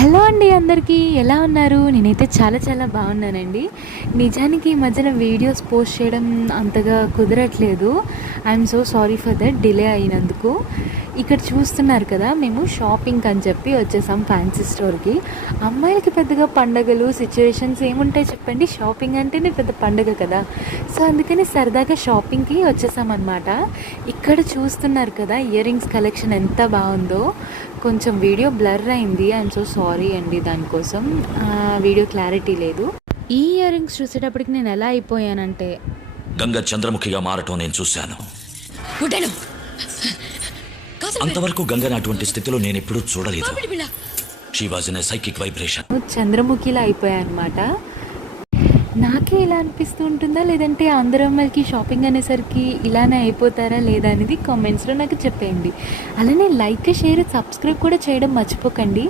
Hello అండి, అందరికీ ఎలా ఉన్నారు? నేనైతే చాలా చాలా బాగున్నానండి. నిజానికి ఈ మధ్యన వీడియోస్ పోస్ట్ చేయడం అంతగా కుదరట్లేదు. I'm so sorry for that, delay అయినందుకు. ఇక్కడ చూస్తున్నారు కదా, మేము షాపింగ్ అని చెప్పి వచ్చేసాం ఫ్యాన్సీ స్టోర్కి. అమ్మాయిలకి పెద్దగా పండగలు సిచ్యువేషన్స్ ఏముంటాయి చెప్పండి, షాపింగ్ అంటేనే పెద్ద పండగ కదా. సో అందుకని సరదాగా షాపింగ్కి వచ్చేసామన్నమాట. ఇక్కడ చూస్తున్నారు కదా, ఇయర్ రింగ్స్ కలెక్షన్ ఎంత బాగుందో. కొంచెం వీడియో బ్లర్ అయింది, ఐఎమ్ సో సారీ అండి. దానికోసం వీడియో క్లారిటీ లేదు. ఈ ఇయర్ రింగ్స్ చూసేటప్పటికి నేను ఎలా అయిపోయానంటే, గంగ చంద్రముఖిగా మారటం నేను చూశాను. అంతవరకు గంగని అటువంటి స్థితిలో నేను ఎప్పుడూ చూడలేదు. She was in a psychic vibration. చంద్రముఖిలా అయిపోయా అనమాట. నాకే ఇలా అనిపిస్తూ ఉంటుందా, లేదంటే అందరు అమ్మాయిలకి షాపింగ్ అనేసరికి ఇలానే అయిపోతారా లేదా అనేది కామెంట్స్లో నాకు చెప్పేయండి. అలానే లైక్, షేర్, సబ్స్క్రైబ్ కూడా చేయడం మర్చిపోకండి.